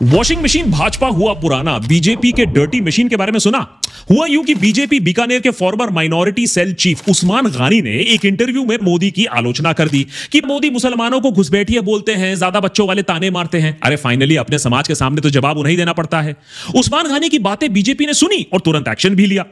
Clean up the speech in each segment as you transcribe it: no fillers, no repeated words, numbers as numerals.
Washing machine Bhajpa हुआ पुराना, BJP के डर्टी मशीन के बारे में सुना? हुआ यूं कि बीजेपी बीकानेर के former minority cell chief Usman Gani ने एक इंटरव्यू में मोदी की आलोचना कर दी कि मोदी मुसलमानों को घुसपैठिए बोलते हैं, ज्यादा बच्चों वाले ताने मारते हैं। अरे फाइनली अपने समाज के सामने तो जवाब उन्हें देना पड़ता है। उस्मान गानी की बातें बीजेपी ने सुनी और तुरंत एक्शन भी लिया।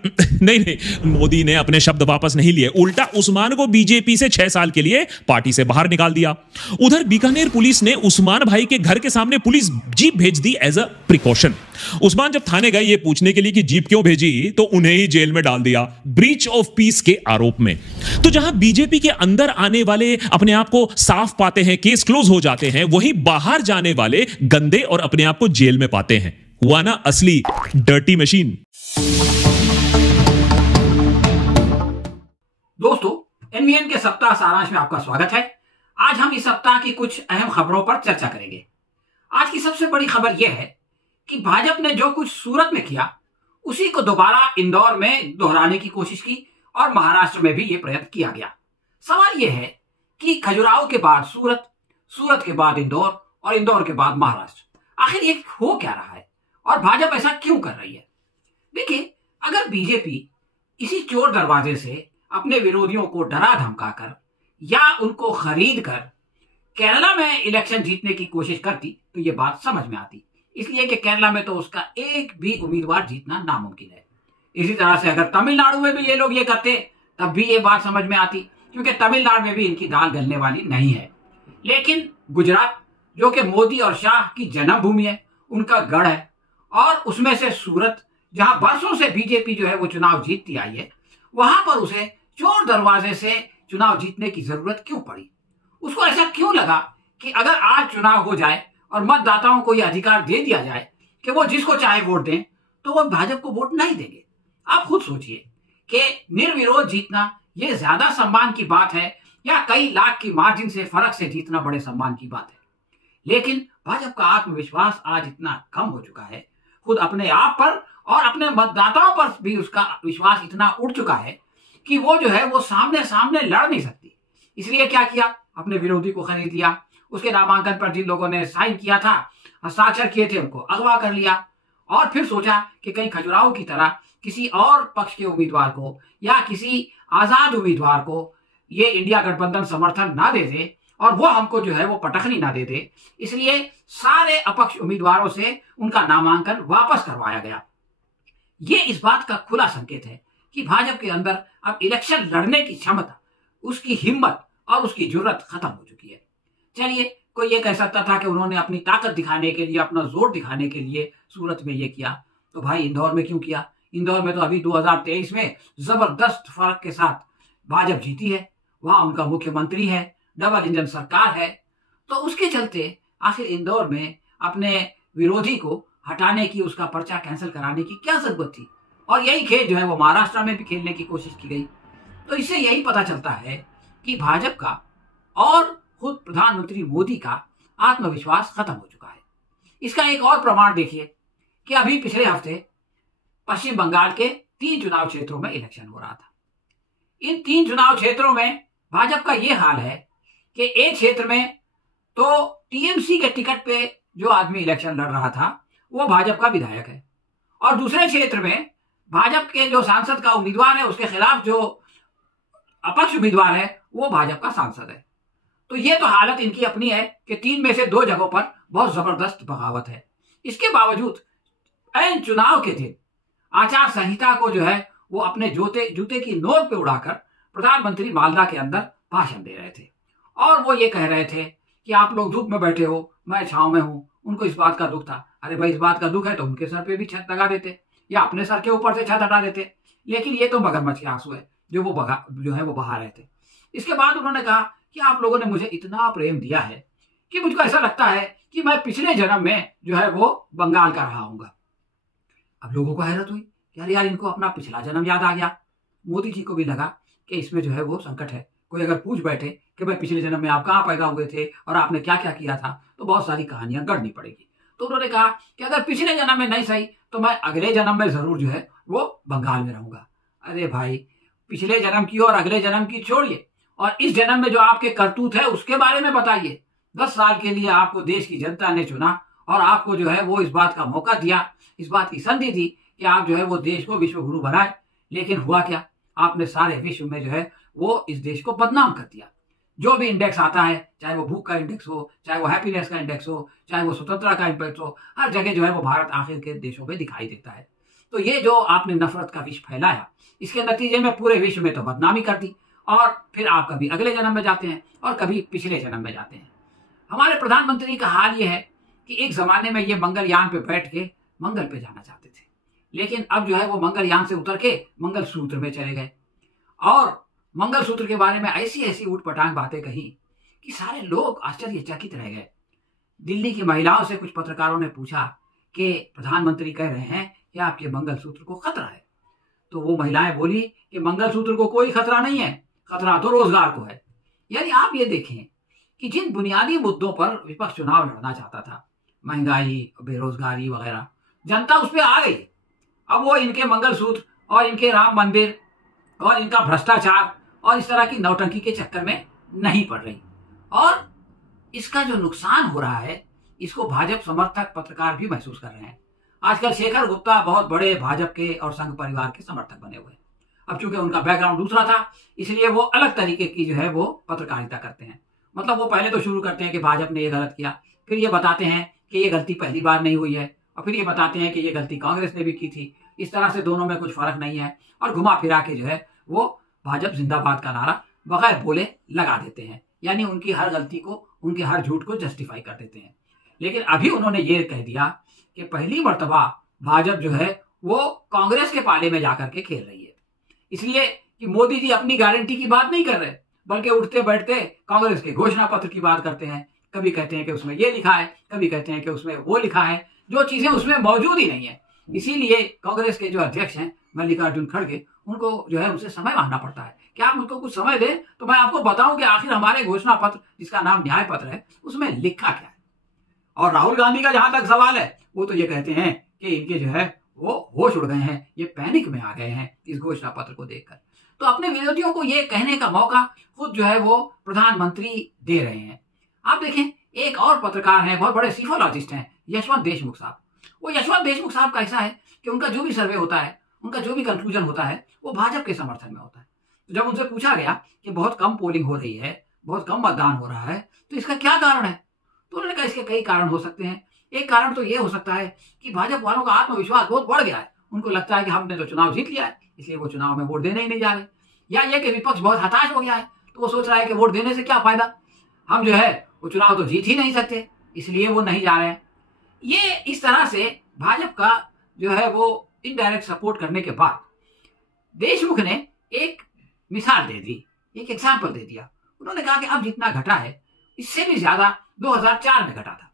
नहीं, मोदी ने अपने शब्द वापस नहीं लिए, उल्टा उस्मान को बीजेपी से 6 साल के लिए पार्टी से बाहर निकाल दिया। उधर बीकानेर पुलिस ने उस्मान भाई के घर के सामने पुलिस जीप भेज दी एज अ प्रिकॉशन। उस्मान जब थाने गए ये पूछने के लिए कि जीप क्यों भेजी, तो उन्हें ही जेल में डाल दिया ब्रीच ऑफ पीस के आरोप में। तो जहां बीजेपी के अंदर आने वाले अपने आप को साफ पाते हैं, केस क्लोज हो जाते हैं, वहीं बाहर जाने वाले गंदे और अपने आप को जेल में पाते हैं। हुआ ना असली डर्टी मशीन। दोस्तों, एनवीएन के सप्ताह सारांश में आपका स्वागत है। आज हम इस सप्ताह की कुछ अहम खबरों पर चर्चा करेंगे। आज की सबसे बड़ी खबर यह है कि भाजपा ने जो कुछ सूरत में किया उसी को दोबारा इंदौर में दोहराने की कोशिश की और महाराष्ट्र में भी यह प्रयत्न किया गया। सवाल यह है कि खजुराहो के बाद सूरत, सूरत के बाद इंदौर और इंदौर के बाद महाराष्ट्र, आखिर ये हो क्या रहा है और भाजपा ऐसा क्यों कर रही है? देखिए, अगर बीजेपी इसी चोर दरवाजे से अपने विरोधियों को डरा धमकाकर या उनको खरीद कर केरला में इलेक्शन जीतने की कोशिश करती तो ये बात समझ में आती, इसलिए कि केरला में तो उसका एक भी उम्मीदवार जीतना नामुमकिन है। इसी तरह से अगर तमिलनाडु में भी ये लोग ये करते तब भी ये बात समझ में आती, क्योंकि तमिलनाडु में भी इनकी दाल गलने वाली नहीं है। लेकिन गुजरात, जो कि मोदी और शाह की जन्मभूमि है, उनका गढ़ है, और उसमें से सूरत, जहां बरसों से बीजेपी जो है वो चुनाव जीतती आई है, वहां पर उसे चोर दरवाजे से चुनाव जीतने की जरूरत क्यों पड़ी? उसको ऐसा क्यों लगा कि अगर आज चुनाव हो जाए और मतदाताओं को यह अधिकार दे दिया जाए कि वो जिसको चाहे वोट दें, तो वो भाजपा को वोट नहीं देंगे? आप खुद सोचिए कि निर्विरोध जीतना ये ज्यादा सम्मान की बात है या कई लाख की मार्जिन से फर्क से जीतना बड़े सम्मान की बात है? लेकिन भाजपा का आत्मविश्वास आज इतना कम हो चुका है, खुद अपने आप पर और अपने मतदाताओं पर भी उसका विश्वास इतना उठ चुका है कि वो जो है वो सामने सामने लड़ नहीं सकती। इसलिए क्या किया? अपने विरोधी को खरीद लिया, उसके नामांकन पर जिन लोगों ने साइन किया था, हस्ताक्षर किए थे, उनको अगवा कर लिया, और फिर सोचा कि कहीं खजुराहो की तरह किसी और पक्ष के उम्मीदवार को या किसी आजाद उम्मीदवार को ये इंडिया गठबंधन समर्थन ना दे दे और वो हमको जो है वो पटखनी ना दे दे, इसलिए सारे अपक्ष उम्मीदवारों से उनका नामांकन वापस करवाया गया। ये इस बात का खुला संकेत है कि भाजपा के अंदर अब इलेक्शन लड़ने की क्षमता, उसकी हिम्मत और उसकी जुर्रत खत्म हो चुकी है। चलिए, कोई ये कह सकता था कि उन्होंने अपनी ताकत दिखाने के लिए, अपना जोर दिखाने के लिए सूरत में ये किया, तो भाई इंदौर में क्यों किया? इंदौर में तो अभी 2023 में जबरदस्त फर्क के साथ भाजपा जीती है, वहां उनका मुख्यमंत्री है, डबल इंजन सरकार है, तो उसके चलते आखिर इंदौर में अपने विरोधी को हटाने की, उसका पर्चा कैंसिल कराने की क्या जरूरत थी? और यही खेल जो है वो महाराष्ट्र में भी खेलने की कोशिश की गई। तो इससे यही पता चलता है कि भाजपा का और खुद प्रधानमंत्री मोदी का आत्मविश्वास खत्म हो चुका है। इसका एक और प्रमाण देखिए कि अभी पिछले हफ्ते पश्चिम बंगाल के 3 चुनाव क्षेत्रों में इलेक्शन हो रहा था। इन 3 चुनाव क्षेत्रों में भाजपा का यह हाल है कि एक क्षेत्र में तो टीएमसी के टिकट पे जो आदमी इलेक्शन लड़ रहा था वो भाजपा का विधायक है, और दूसरे क्षेत्र में भाजपा के जो सांसद का उम्मीदवार है उसके खिलाफ जो अपक्ष उम्मीदवार है वो भाजपा का सांसद है। तो ये तो हालत इनकी अपनी है कि 3 में से 2 जगहों पर बहुत जबरदस्त बगावत है। इसके बावजूद ऐन चुनाव के दिन आचार संहिता को जो है वो अपने जूते की नोक पे उड़ाकर प्रधानमंत्री मालदा के अंदर भाषण दे रहे थे, और वो ये कह रहे थे कि आप लोग धूप में बैठे हो, मैं छांव में हूं। उनको इस बात का दुख था। अरे भाई, इस बात का दुख है तो उनके सर पे भी छत लगा देते या अपने सर के ऊपर से छत हटा देते, लेकिन ये तो मगरमच्छ के आंसू है जो वो बहा रहे थे। इसके बाद उन्होंने कहा कि आप लोगों ने मुझे इतना प्रेम दिया है कि मुझको ऐसा लगता है कि मैं पिछले जन्म में जो है वो बंगाल का रहा हूंगा। अब लोगों को हैरत हुई, यार इनको अपना पिछला जन्म याद आ गया। मोदी जी को भी लगा कि इसमें जो है वो संकट है। कोई अगर पूछ बैठे कि भाई पिछले जन्म में आप कहाँ पैदा हुए थे और आपने क्या क्या किया था, तो बहुत सारी कहानियां गढ़नी पड़ेगी। तो उन्होंने कहा कि अगर पिछले जन्म में नहीं सही तो मैं अगले जन्म में जरूर जो है वो बंगाल में रहूंगा। अरे भाई, पिछले जन्म की और अगले जन्म की छोड़िए, और इस जन्म में जो आपके करतूत है उसके बारे में बताइए। 10 साल के लिए आपको देश की जनता ने चुना और आपको जो है वो इस बात का मौका दिया, इस बात की संधि दी कि आप जो है वो देश को विश्व गुरु बनाए। लेकिन हुआ क्या, आपने सारे विश्व में जो है वो इस देश को बदनाम कर दिया। जो भी इंडेक्स आता है, चाहे वो भूख का इंडेक्स हो, चाहे वो हैप्पीनेस का इंडेक्स हो, चाहे वो स्वतंत्रता का इंडेक्स हो, हर जगह जो है वो भारत आखिर के देशों में दिखाई देता है। तो ये जो आपने नफरत का विष फैलाया, इसके नतीजे में पूरे विश्व में तो बदनामी कर दी, और फिर आप कभी अगले जन्म में जाते हैं और कभी पिछले जन्म में जाते हैं। हमारे प्रधानमंत्री का हाल ये है कि एक जमाने में ये मंगलयान पे बैठ के मंगल पे जाना चाहते थे, लेकिन अब जो है वो मंगलयान से उतर के मंगल सूत्र में चले गए और मंगल सूत्र के बारे में ऐसी ऐसी ऊटपटांग बातें कही कि सारे लोग आश्चर्यचकित रह गए। दिल्ली की महिलाओं से कुछ पत्रकारों ने पूछा कि प्रधानमंत्री कह रहे हैं कि आपके मंगल सूत्र को खतरा है। तो वो महिलाएं बोली कि मंगल सूत्र को कोई खतरा नहीं है, खतरा तो रोजगार को है। यानी आप ये देखें कि जिन बुनियादी मुद्दों पर विपक्ष चुनाव लड़ना चाहता था, महंगाई, बेरोजगारी वगैरह, जनता उस पर आ गई। अब वो इनके मंगलसूत्र और इनके राम मंदिर और इनका भ्रष्टाचार और इस तरह की नौटंकी के चक्कर में नहीं पड़ रही। और इसका जो नुकसान हो रहा है, इसको भाजपा समर्थक पत्रकार भी महसूस कर रहे हैं। आजकल शेखर गुप्ता बहुत बड़े भाजपा के और संघ परिवार के समर्थक बने हुए हैं। अब चूंकि उनका बैकग्राउंड दूसरा था, इसलिए वो अलग तरीके की जो है वो पत्रकारिता करते हैं। मतलब वो पहले तो शुरू करते हैं कि भाजपा ने ये गलत किया, फिर ये बताते हैं कि ये गलती पहली बार नहीं हुई है, और फिर ये बताते हैं कि ये गलती कांग्रेस ने भी की थी। इस तरह से दोनों में कुछ फर्क नहीं है, और घुमा फिरा के जो है वो भाजपा जिंदाबाद का नारा बगैर बोले लगा देते हैं। यानी उनकी हर गलती को, उनके हर झूठ को जस्टिफाई कर देते हैं। लेकिन अभी उन्होंने ये कह दिया कि पहली मर्तबा भाजपा जो है वो कांग्रेस के पाले में जाकर के खेल रही है, इसलिए कि मोदी जी अपनी गारंटी की बात नहीं कर रहे, बल्कि उठते बैठते कांग्रेस के घोषणा पत्र की बात करते हैं। कभी कहते हैं कि उसमें ये लिखा है, कभी कहते हैं कि उसमें वो लिखा है, जो चीजें उसमें मौजूद ही नहीं है। इसीलिए कांग्रेस के जो अध्यक्ष हैं मल्लिकार्जुन खड़गे, उनको जो है उनसे समय मांगना पड़ता है कि आप मुझको कुछ समय दें तो मैं आपको बताऊं कि आखिर हमारे घोषणा पत्र, जिसका नाम न्याय पत्र है, उसमें लिखा क्या है। और राहुल गांधी का जहां तक सवाल है, वो तो ये कहते हैं कि इनके जो है वो होश उड़ गए हैं, ये पैनिक में आ गए हैं इस घोषणा पत्र को देखकर। तो अपने विरोधियों को ये कहने का मौका खुद जो है वो प्रधानमंत्री दे रहे हैं। आप देखें, एक और पत्रकार हैं, बहुत बड़े सीफोलॉजिस्ट हैं, यशवंत देशमुख साहब। वो यशवंत देशमुख साहब का ऐसा है कि उनका जो भी सर्वे होता है, उनका जो भी कंक्लूजन होता है, वो भाजपा के समर्थन में होता है। तो जब उनसे पूछा गया कि बहुत कम पोलिंग हो रही है, बहुत कम मतदान हो रहा है, तो इसका क्या कारण है, तो उन्होंने कहा इसके कई कारण हो सकते हैं। एक कारण तो ये हो सकता है कि भाजपा वालों का आत्मविश्वास बहुत बढ़ गया है। उनको लगता है कि हमने तो चुनाव जीत लिया है, इसलिए वो चुनाव में वोट देने ही नहीं जा रहे। या ये कि विपक्ष बहुत हताश हो गया है, तो वो सोच रहा है कि वोट देने से क्या फायदा, हम जो है वो चुनाव तो जीत ही नहीं सकते, इसलिए वो नहीं जा रहे हैं। ये इस तरह से भाजपा का जो है वो इनडायरेक्ट सपोर्ट करने के बाद देशमुख ने एक मिसाल दे दी, एक एग्जाम्पल दे दिया। उन्होंने कहा कि अब जितना घटा है इससे भी ज्यादा 2004 में घटा था,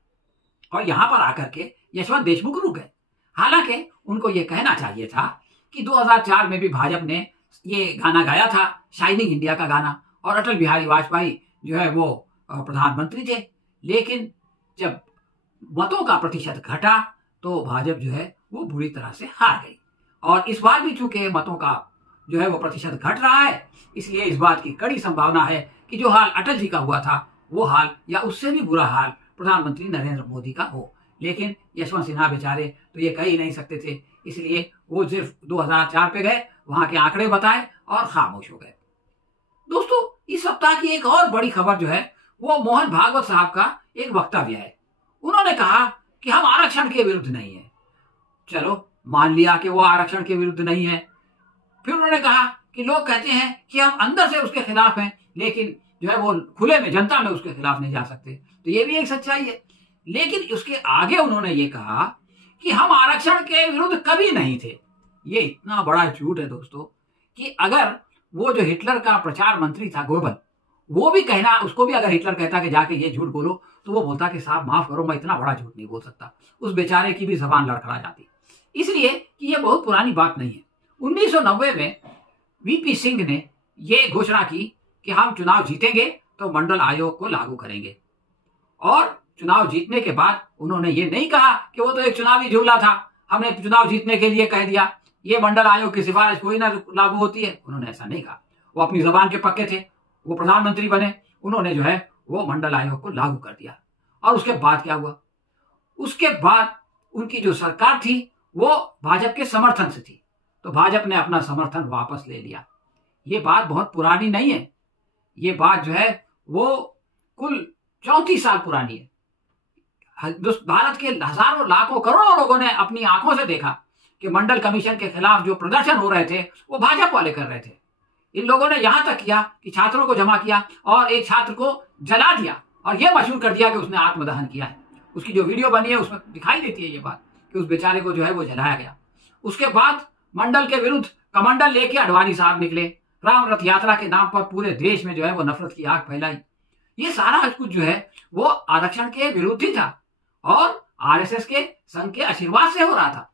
और यहां पर आकर के यशवंत देशमुख रुक गए। हालांकि उनको यह कहना चाहिए था कि 2004 में भी भाजपा ने ये गाना गाया था, शाइनिंग इंडिया का गाना, और अटल बिहारी वाजपेयी जो है वो प्रधानमंत्री थे। लेकिन जब मतों का प्रतिशत घटा तो भाजपा जो है वो बुरी तरह से हार गई। और इस बार भी चूंकि मतों का जो है वो प्रतिशत घट रहा है, इसलिए इस बात की कड़ी संभावना है कि जो हाल अटल जी का हुआ था, वो हाल या उससे भी बुरा हाल प्रधानमंत्री नरेंद्र मोदी का हो। लेकिन यशवंत सिन्हा बेचारे तो ये कह ही नहीं सकते थे, इसलिए वो सिर्फ 2004 पे गए, वहां के आंकड़े बताए और खामोश हो गए। दोस्तों, इस सप्ताह की एक और बड़ी खबर जो है वो मोहन भागवत साहब का एक वक्तव्य है। उन्होंने कहा कि हम आरक्षण के विरुद्ध नहीं है। चलो, मान लिया कि वो आरक्षण के विरुद्ध नहीं है। फिर उन्होंने कहा कि लोग कहते हैं कि हम अंदर से उसके खिलाफ हैं, लेकिन जो है वो खुले में जनता में उसके खिलाफ नहीं जा सकते। तो ये भी एक सच्चाई है। लेकिन उसके आगे उन्होंने ये कहा कि हम आरक्षण के विरुद्ध कभी नहीं थे। ये इतना बड़ा झूठ है दोस्तों कि अगर वो जो हिटलर का प्रचार मंत्री था गोबल, वो भी कहना, उसको भी अगर हिटलर कहता कि जाके ये झूठ बोलो, तो वो बोलता कि साहब माफ करो, मैं इतना बड़ा झूठ नहीं बोल सकता। उस बेचारे की भी जबान लड़खड़ा जाती, इसलिए कि ये बहुत पुरानी बात नहीं है। 1990 में वीपी सिंह ने ये घोषणा की कि हम चुनाव जीतेंगे तो मंडल आयोग को लागू करेंगे, और चुनाव जीतने के बाद उन्होंने ये नहीं कहा कि वो तो एक चुनावी झूला था, हमने चुनाव जीतने के लिए कह दिया, ये मंडल आयोग की सिफारिश कोई ना लागू होती है। उन्होंने ऐसा नहीं कहा। वो अपनी जबान के पक्के थे, वो प्रधानमंत्री बने, उन्होंने जो है वो मंडल आयोग को लागू कर दिया। और उसके बाद क्या हुआ, उसके बाद उनकी जो सरकार थी वो भाजपा के समर्थन से थी, तो भाजपा ने अपना समर्थन वापस ले लिया। ये बात बहुत पुरानी नहीं है, ये बात जो है वो कुल 34 साल पुरानी है। भारत के हजारों लाखों करोड़ों लोगों ने अपनी आंखों से देखा कि मंडल कमीशन के खिलाफ जो प्रदर्शन हो रहे थे वो भाजपा वाले कर रहे थे। इन लोगों ने यहां तक किया कि छात्रों को जमा किया और एक छात्र को जला दिया और यह मशहूर कर दिया कि उसने आत्मदहन किया है। उसकी जो वीडियो बनी है उसमें दिखाई देती है ये बात कि उस बेचारे को जो है वो जलाया गया। उसके बाद मंडल के विरुद्ध कमंडल लेके अडवाणी साहब निकले, राम रथ यात्रा के नाम पर पूरे देश में जो है वो नफरत की आग फैलाई। ये सारा कुछ जो है वो आरक्षण के विरुद्ध ही था और आरएसएस के संघ के आशीर्वाद से हो रहा था।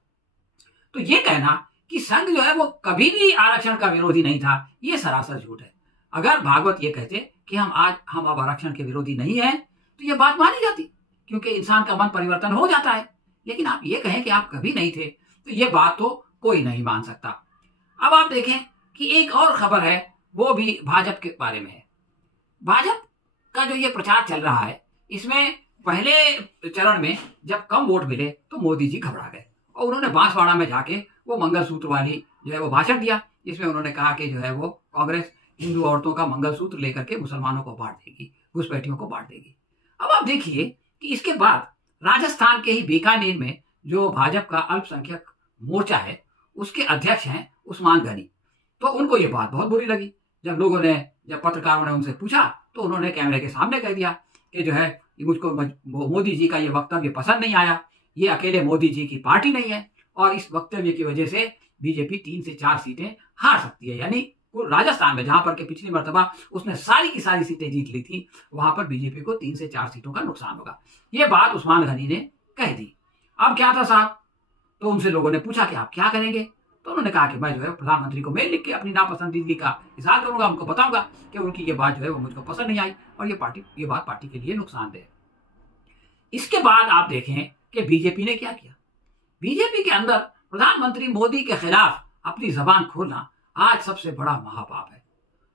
तो ये कहना कि संघ जो है वो कभी भी आरक्षण का विरोधी नहीं था, ये सरासर झूठ है। अगर भागवत ये कहते कि हम अब आरक्षण के विरोधी नहीं हैं तो ये बात मानी जाती, क्योंकि इंसान का मन परिवर्तन हो जाता है। लेकिन आप ये कहें कि आप कभी नहीं थे तो ये बात तो कोई नहीं मान सकता। अब आप देखें कि एक और खबर है, वो भी भाजपा के बारे में है। भाजपा का जो ये प्रचार चल रहा है, इसमें पहले चरण में जब कम वोट मिले तो मोदी जी घबरा गए और उन्होंने बांसवाड़ा में जाके वो मंगलसूत्र वाली जो है वो भाषण दिया, जिसमें उन्होंने कहा कि जो है वो कांग्रेस हिंदू औरतों का मंगलसूत्र लेकर के मुसलमानों को बांट देगी, घुसपैठियों को बांट देगी। अब आप देखिए कि इसके बाद राजस्थान के ही बीकानेर में जो भाजपा का अल्पसंख्यक मोर्चा है उसके अध्यक्ष हैं उस्मान गनी, तो उनको ये बात बहुत बुरी लगी। जब पत्रकारों ने उनसे पूछा तो उन्होंने कैमरे के सामने कह दिया कि जो है मुझको मोदी जी का ये वक्तव्य पसंद नहीं आया, ये अकेले मोदी जी की पार्टी नहीं है और इस वक्तव्य की वजह से बीजेपी 3 से 4 सीटें हार सकती है। यानी राजस्थान में जहां पर के पिछली मर्तबा उसने सारी की सारी सीटें जीत ली थी, वहां पर बीजेपी को 3 से 4 सीटों का नुकसान होगा। ये बात उस्मान गनी ने कह दी। अब क्या था साहब, तो उनसे लोगों ने पूछा कि आप क्या करेंगे, तो उन्होंने कहा कि मैं जो है प्रधानमंत्री को मेल लिख के अपनी नापसंदीदगी का इजहार करूंगा, उनको बताऊंगा कि उनकी ये बात जो है वो मुझको पसंद नहीं आई और ये बात पार्टी के लिए नुकसानदेह है। इसके बाद आप देखें कि बीजेपी ने क्या किया। बीजेपी के अंदर प्रधानमंत्री मोदी के खिलाफ अपनी जबान खोलना आज सबसे बड़ा महापाप है।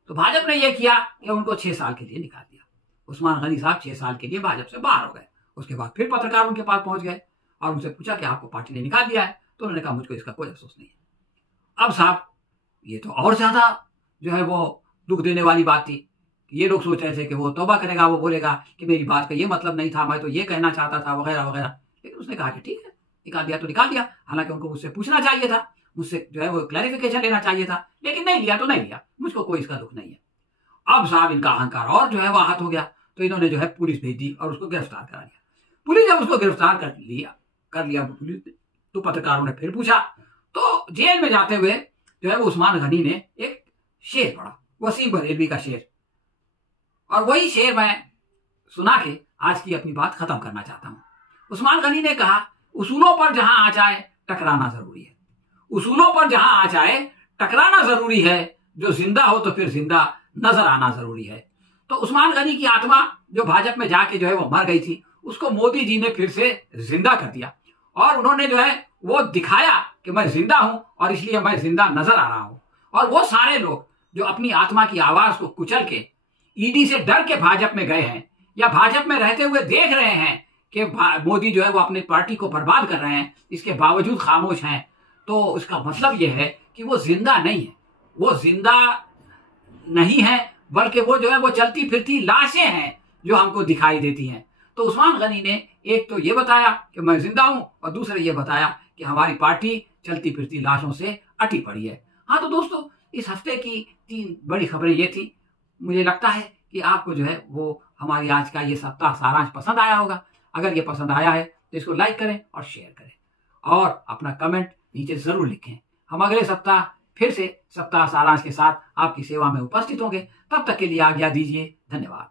तो भाजपा ने यह किया कि उनको 6 साल के लिए निकाल दिया। उस्मान गनी साहब 6 साल के लिए भाजपा से बाहर हो गए। उसके बाद फिर पत्रकार उनके पास पहुंच गए और उनसे पूछा कि आपको पार्टी ने निकाल दिया है, तो उन्होंने कहा मुझको इसका कोई अफसोस नहीं है। अब साहब ये तो और ज्यादा जो है वो दुख देने वाली बात थी। ये लोग सोच रहे थे कि वो तौबा करेगा, वो बोलेगा कि मेरी बात का ये मतलब नहीं था, मैं तो ये कहना चाहता था वगैरह वगैरह। लेकिन उसने कहा कि ठीक है, निकाल दिया तो निकाल दिया। हालांकि उनको मुझसे पूछना चाहिए था, मुझसे जो है वो क्लैरिफिकेशन लेना चाहिए था, लेकिन नहीं लिया तो नहीं लिया, मुझको कोई इसका दुख नहीं है। अब साहब इनका अहंकार और जो है वो आहत हो गया, तो इन्होंने जो है पुलिस भेज दी और उसको गिरफ्तार करा लिया। पुलिस जब उसको गिरफ्तार कर लिया पुलिस ने, तो पत्रकारों ने फिर पूछा, तो जेल में जाते हुए जो है वो उस्मान गनी ने एक शेर पढ़ा, वसीम बरेलवी का शेर, और वही शेर मैं सुना के आज की अपनी बात खत्म करना चाहता हूं। उस्मान गनी ने कहा, उसूलों पर जहां आ जाए टकराना जरूरी है, उसूलों पर जहां आ जाए टकराना जरूरी है, जो जिंदा हो तो फिर जिंदा नजर आना जरूरी है। तो उस्मान गनी की आत्मा जो भाजपा में जाके जो है वो मर गई थी, उसको मोदी जी ने फिर से जिंदा कर दिया और उन्होंने जो है वो दिखाया कि मैं जिंदा हूं और इसलिए मैं जिंदा नजर आ रहा हूं। और वो सारे लोग जो अपनी आत्मा की आवाज को कुचल के ईडी से डर के भाजपा में गए हैं या भाजपा में रहते हुए देख रहे हैं कि मोदी जो है वो अपनी पार्टी को बर्बाद कर रहे हैं, इसके बावजूद खामोश हैं, तो उसका मतलब यह है कि वो जिंदा नहीं है। वो जिंदा नहीं है बल्कि वो जो है वो चलती फिरती लाशें हैं जो हमको दिखाई देती हैं। तो उस्मान गनी ने एक तो ये बताया कि मैं जिंदा हूं और दूसरा ये बताया कि हमारी पार्टी चलती फिरती लाशों से अटी पड़ी है। हाँ, तो दोस्तों इस हफ्ते की 3 बड़ी खबरें ये थी। मुझे लगता है कि आपको जो है वो हमारी आज का ये सप्ताह सारांश पसंद आया होगा। अगर ये पसंद आया है तो इसको लाइक करें और शेयर करें और अपना कमेंट नीचे जरूर लिखें। हम अगले सप्ताह फिर से सप्ताह सारांश के साथ आपकी सेवा में उपस्थित होंगे। तब तक के लिए आज्ञा दीजिए। धन्यवाद।